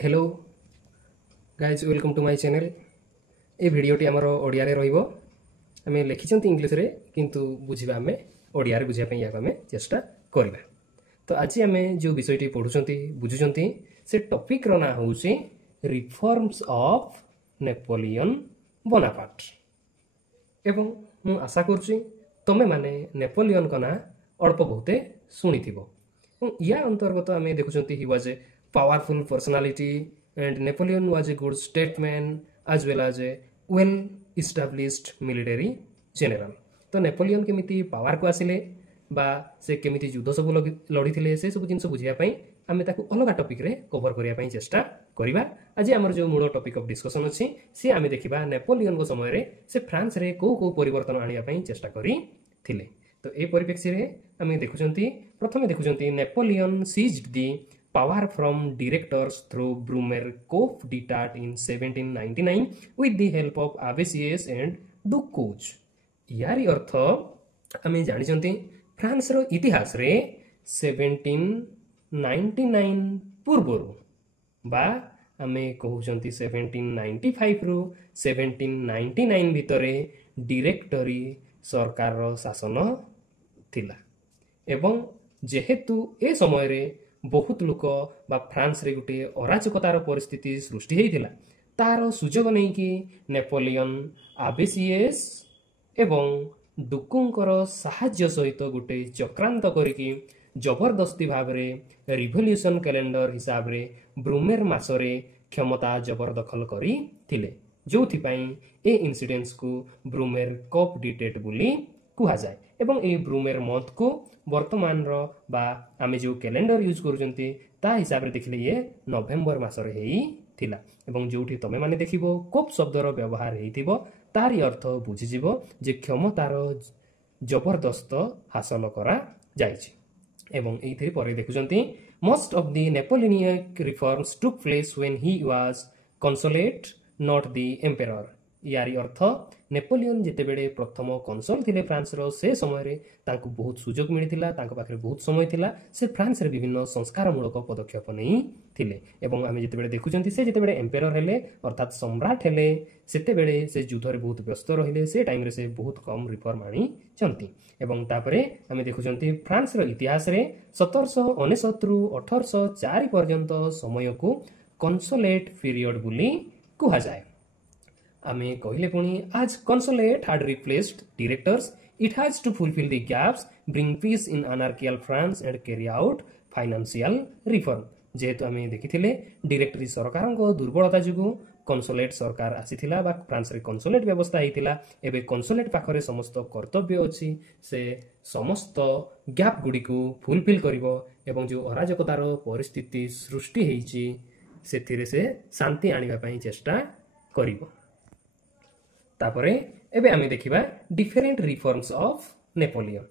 Hello guys welcome to my channel. ये भिडियोटी आमर ओडिया रे रहिबो। आमे लिखिछंती इंग्लिश रे किंतु बुझिबा आमे ओडिया रे बुझिया पई याको आमे चेष्टा करबा। तो आज आमे जो विषयटी पढुछंती बुझुछंती से टॉपिक रो ना होउची रिफॉर्म्स ऑफ नेपोलियन बोनापार्ट। एवं मु आशा करछि तमे माने नेपोलियन को ना अल्प बहुते सुनिथिबो। या अंतर्गत आमे देखुछंती he was a powerful personality and Napoleon was a good statesman as well as a well established military general। तो नेपोलियन केमिति पावर को आसिले बा से केमिति युद्ध सब लड़ी थिले से सब जिंस बुझिया पई आमे ताकू अलग टॉपिक रे कवर करिया पई चेष्टा करिबा। आज हमर जो मूल टॉपिक ऑफ डिस्कशन अछि से आमे देखिबा नेपोलियन को समय रे से फ्रांस रे को परिवर्तन आनिया पई चेष्टा करी थिले। तो ए परिप्रेक्षी रे आमे देखुचंती प्रथमे देखुचंती Napoleon seized the power from directors through Brumaire-Kof Dictat in 1799 with the help of Avesius and Ducouge। यारी अर्थ आमे जानिचंती फ्रांस रो इतिहास रे 1799 पूर्वरु बा आमे कहउचंती 1795 रु 1799 भितरे डायरेक्टरी सरकार रो शासन थिला। एवं जेहेतु ए समय रे बहुत लोक बा फ्रांस रे गुटे अराजकतार परिस्थिति सृष्टि हेइथिला तार सुजोग नै कि नेपोलियन आबेसियस एवं डुकुंकर साहाय्य सहित गुटे चक्रांत करिकि जबरदस्ती भाव रे रिवोल्यूशन कैलेंडर हिसाब रे ब्रूमेर मासरे क्षमता जबरदखल करी थिले, जोथि पई ए इंसिडेंट्स को ब्रूमेर कप डिटेट बुली कुहा जाय। एवं ए ब्रूमेर मंथ को वर्तमान रो बा आमे जो कैलेंडर यूज करूचंती ता हिसाब रे देखिले ये नवेम्बर मासरे हेई थिला। एवं जोठी तमे माने देखिबो कोप शब्द रो व्यवहार हेइथिबो तारी अर्थ बुझि जिवो जे क्षमतार जबरदस्त हासिल करा जायछि। एवं एथिरे परे देखुचंती most of the Napoleonic reforms took place when he was consulate not the emperor. यारी अर्थ नेपोलियन जेते बेले प्रथम कंसोल थिले फ्रांस रो से समय रे तांको बहुत सुजोग मिलिथिला, तांको पाखरे बहुत समय थिला, से फ्रांस रे विभिन्न संस्कारमूलक पदक्षेप नै थिले। एवं आमे जेते बेले देखुचंती से जेते बेले एम्परर हेले अर्थात सम्राट हेले सेते बेले से युद्ध रे बहुत व्यस्त रहिले, से टाइम रे से बहुत कम रिफॉर्म आनी चंती। एवं तापरे आमे देखुचंती फ्रांस रो इतिहास रे 1799 रु 1804 पर्यंत समय को कंसोलेट पीरियड बुली कुहा जाय। आमे कहिले पुनी आज consulate had replaced directors, it has to fulfill the gaps, bring peace in anarchical France and carry out financial reform। जेहेतु आमे देखिथिले डायरेक्टरी सरकारंको दुर्बलता जुगु कंसोलेट सरकार आसीथिला बा फ्रांस रे कंसोलेट व्यवस्था हेतिला। एबे कंसोलेट पाखरे समस्त कर्तव्य अछि से समस्त गैप गुडी को फुलफिल करिवो एवं जो अराजकतार परिस्थिति सृष्टि हेइछि सेथिरे से शांति आनिबा पई चेष्टा करिवो। तापरे एबे आमे देखिबा डिफरेंट रिफॉर्म्स ऑफ नेपोलियन।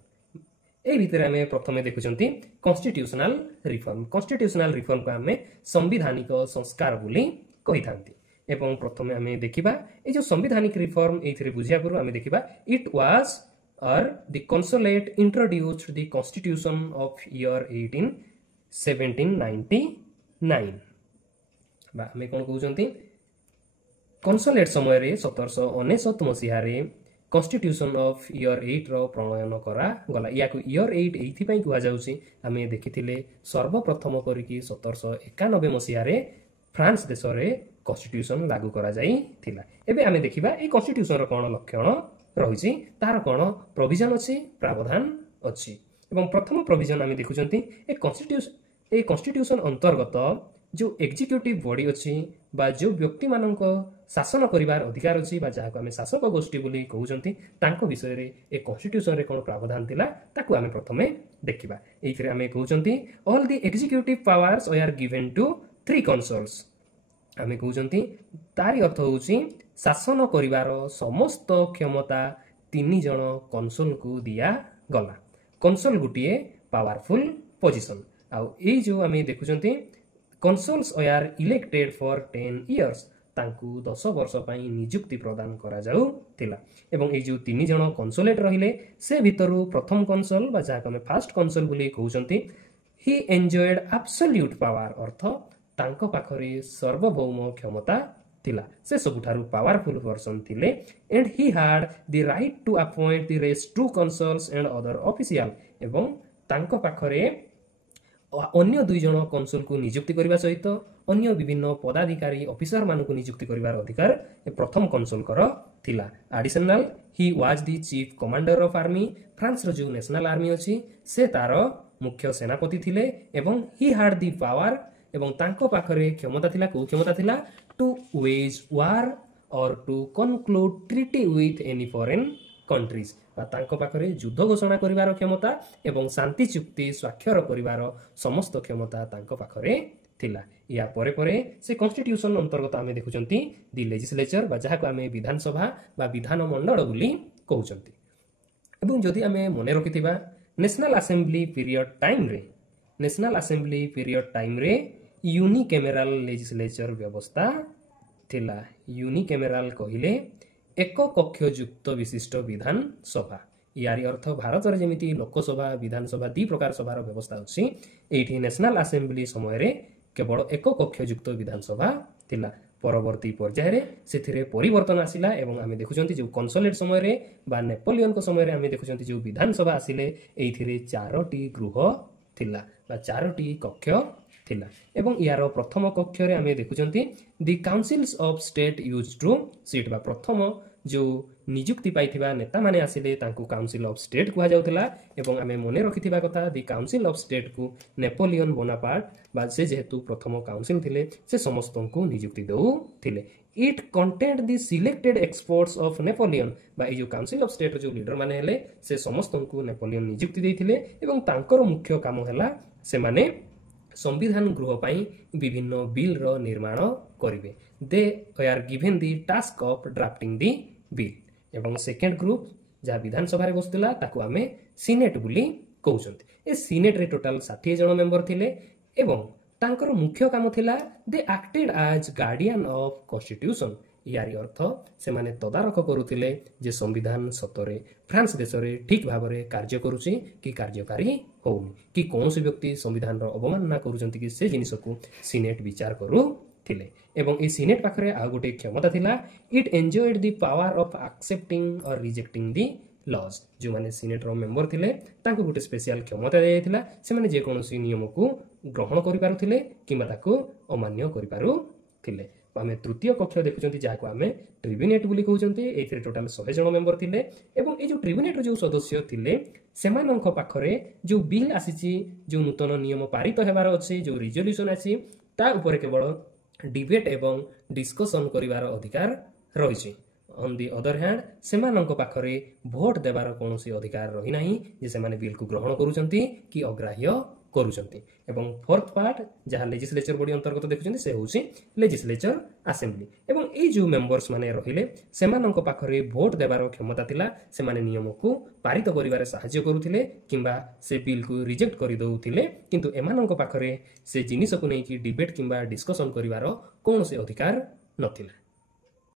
ए भितर आमे प्रथमे देखुचंती कॉन्स्टिट्यूशनल रिफॉर्म। कॉन्स्टिट्यूशनल रिफॉर्म को आमे संविधानिक संस्कार बोली कहिथांती। एवं प्रथमे आमे देखिबा ए जो संविधानिक रिफॉर्म एथिरे बुझिया पुरो आमे देखिबा it was or the consulate introduced the constitution of year 1799 बा आमे कोन कहउचंती कंसोलेट समय रे 1799 मसीहा रे कॉन्स्टिट्यूशन ऑफ ईयर 8 रो प्रणयन करा गला। या को ईयर 8 एथि पई कुआ जाउची आमे देखिथिले सर्वप्रथम करिकि 1791 मसीहा रे फ्रांस देश रे कॉन्स्टिट्यूशन लागू करा जाई थिला। एबे आमे देखिबा ए कॉन्स्टिट्यूशन रो कोन लक्षण रहिछि, तार कोन प्रोविजन अछि, प्रावधान अछि। एवं प्रथम प्रोविजन आमे देखुचंती ए कॉन्स्टिट्यूशन अंतर्गत जो एग्जीक्यूटिव बॉडी अछि बा जो व्यक्ति मानक शासन करिवार अधिकार अछि बा जाहा को आमे शासक गोष्ठी बोली कहउचंती तांको विषय रे ए कॉन्स्टिट्यूशन रे कोन प्रावधान थिला ताकू आमे प्रथमे देखिबा। एइथिरे आमे कहउचंती all the executive powers are given to 3 consuls. आमे कहउचंती तारी अर्थ होउची शासन करिवार समस्त क्षमता 3 जण कंसोल को दिया गला। कंसोल गुटिए पावरफुल पोजीशन आ ए जो आमे देखुचंती consuls are elected for 10 years, तांकू 10 वर्ष पई नियुक्ति प्रदान करा जाउ थिला। एवं ए जो 3 जण कंसोलेट रहिले से भितरु प्रथम कंसोल बा जाहा हमें फर्स्ट कंसोल बोली कहउचंती ही एन्जॉयड एब्सोल्यूट पावर अर्थ ତାଙ୍କ ପାଖରେ ସର୍ବଭୌମ କ୍ଷମତା ଥିଲା ସେ ସବୁଠାରୁ ପାୱାରଫୁଲ ପର୍ସନ ଥିଲେ and he had the right to appoint the rest to consuls and other official ଏବଂ ତାଙ୍କ ପାଖରେ ଅନ୍ୟ ଦୁଇ ଜଣ କନସୁଲକୁ ନିଯୁକ୍ତି କରିବା ସହିତ ଅନ୍ୟ ବିଭିନ୍ନ ପଦାଧିକାରୀ ଅଫିସର ମାନଙ୍କୁ ନିଯୁକ୍ତି କରିବାର ଅଧିକାର ପ୍ରଥମ କନସୁଲଙ୍କର ଥିଲା additional Hi was the chief commander of army ଫ୍ରାନ୍ସର ଯେଉଁ ନ୍ୟାସନାଲ ଆର୍ମି ଅଛି ସେ ତାର ମୁଖ୍ୟ ସେନାପତି ଥିଲେ ଏବଂ ହି ହାଡ ଦି ପାୱାର ଏବଂ ତାଙ୍କ ପାଖରେ କ୍ଷମତା ଥିଲା କୋଉ କ୍ଷମତା ଥିଲା to wage war or to conclude treaty with any foreign countries ତାଙ୍କ ପାଖରେ ଯୁଦ୍ଧ ଘୋଷଣା କରିବାର କ୍ଷମତା ଏବଂ ଶାନ୍ତି ଚୁକ୍ତି ସ୍ୱାକ୍ଷର କରିବାର ସମସ୍ତ କ୍ଷମତା ତାଙ୍କ ପାଖରେ ଥିଲା ଏହା ପରେ ପରେ ସେ କନଷ୍ଟିଟ୍ୟୁସନ ଅନ୍ତର୍ଗତ ଆମେ ଦେଖୁଛନ୍ତି ଦି ଲେଜିସ୍ଲେଚର ବା ଯାହାକୁ ଆମେ ବିଧାନସଭା ବା ବିଧାନ ମଣ୍ଡଳ ବୋଲି କହୁଛନ୍ତି ଏବଂ ଯଦି ଆମେ ମନେ ରଖିଥିବା ନ୍ୟାସନାଲ ଆସେମ୍ବଲି ପିରିୟଡ ଟାଇମ୍ରେ ୟୁନିକେମେରାଲ ଲେଜିସ୍ଲେଚର ବ୍ୟବସ୍ଥା ଥିଲା ୟୁନିକେମେରାଲ କହିଲେ ଏକ କକ୍ଷ ଯୁକ୍ତ ବିଶିଷ୍ଟ ବିଧାନସଭା यारी अर्थ भारत रे जेमिति लोकसभा विधानसभा दी प्रकार सभार व्यवस्था अछि एठी नेशनल असेंबली समय रे केवल एक कक्षयुक्त विधानसभा थिला परवर्ती पर्याय रे सेथिरे परिवर्तन आसिला एवं आमे देखुचंती जो कंसोलेट समय रे बा नेपोलियन को समय रे आमे देखुचंती जो विधानसभा आसिले एथिरे 4टी गृह थिला बा 4टी कक्ष थिला एवं यार प्रथम कक्ष रे आमे देखुचंती the councils of state used to sit बा प्रथम जो निजुक्ति पाइथिबा नेता माने आसिले तांकु काउंसिल ऑफ स्टेट कुहा जाउतला एवं आमे मने रखिथिबा कथा दी काउंसिल ऑफ स्टेट को नेपोलियन बोनापार्ट बा से जेहेतु प्रथम काउंसिल थिले से समस्तंकु निजुक्ति दउ थिले it content the selected experts of Napoleon बा ए जो काउंसिल ऑफ स्टेट जो लीडर माने हेले से समस्तंकु नेपोलियन निजुक्ति देथिले एवं तांकर मुख्य काम हैला से माने संविधान गृह पाई विभिन्न बिल रो निर्माण करिवे they are given the task of drafting the bill एवं सेकेंड ग्रुप जहाँ विधानसभा रे बसुला ताकु आमे सीनेट बुली कहउछंती ए सीनेट रे टोटल 60 जन मेंबर थिले एवं तांकर मुख्य काम थिला they acted as guardian of constitution यारी अर्थ से माने तदारख करुथिले जे संविधान सतरे फ्रांस देश रे ठीक भाबरे कार्य करूची कि कार्यकारी होउनी कि कोनोसी व्यक्ति संविधान रो अवमानना करूचंती कि से जिनिस को सीनेट विचार करू थिले एवं ए सीनेट पाखरे आ गोटे क्षमता थिला it enjoyed the power of accepting और रिजेक्टिंग द लॉज जो माने सीनेट रो मेंबर थिले तांको गोटे स्पेशल क्षमता दे थिला से माने जे कोनोसी नियम को ग्रहण करि पारुथिले किबा ताको अमान्य करि पारुथिले आमे तृतीय कक्ष देखुचंती जाको आमे ट्रिब्यूनेट बुली कहउचंती एथिरे टोटल 100 जन मेंबर थिले एवं ए जो ट्रिब्यूनेट जो सदस्य थिले सेमानंक पाखरे जो बिल आसीची जो नूतन नियम पारित हेबार अछि जो रिजोल्यूशन आसी ता ऊपर केवल डिबेट एवं डिस्कशन करिवार अधिकार रहिछि ऑन दी अदर हैंड सेमानंक पाखरे भोट देबार कोनोसी अधिकार रहि नाही जे सेमाने बिल को ग्रहण करूचंती कि अग्राह्य करूचंती एवं फोर्थ पार्ट जहाँ लेजिस्लेचर बॉडी अंतर्गत देखुचंती से होउछि लेजिस्लेचर असेंबली एवं ए जो मेंबर्स माने रहिले सेमानंक पाखरे भोट देबार क्षमता थिला सेमाने नियम को पारित करिवारे सहाय्य करूथिले किंबा से बिल को रिजेक्ट करि दउथिले किंतु एमानंक पाखरे से जिनिस को नै कि डिबेट किंबा डिस्कशन करिवार कोनोसी अधिकार नथिला।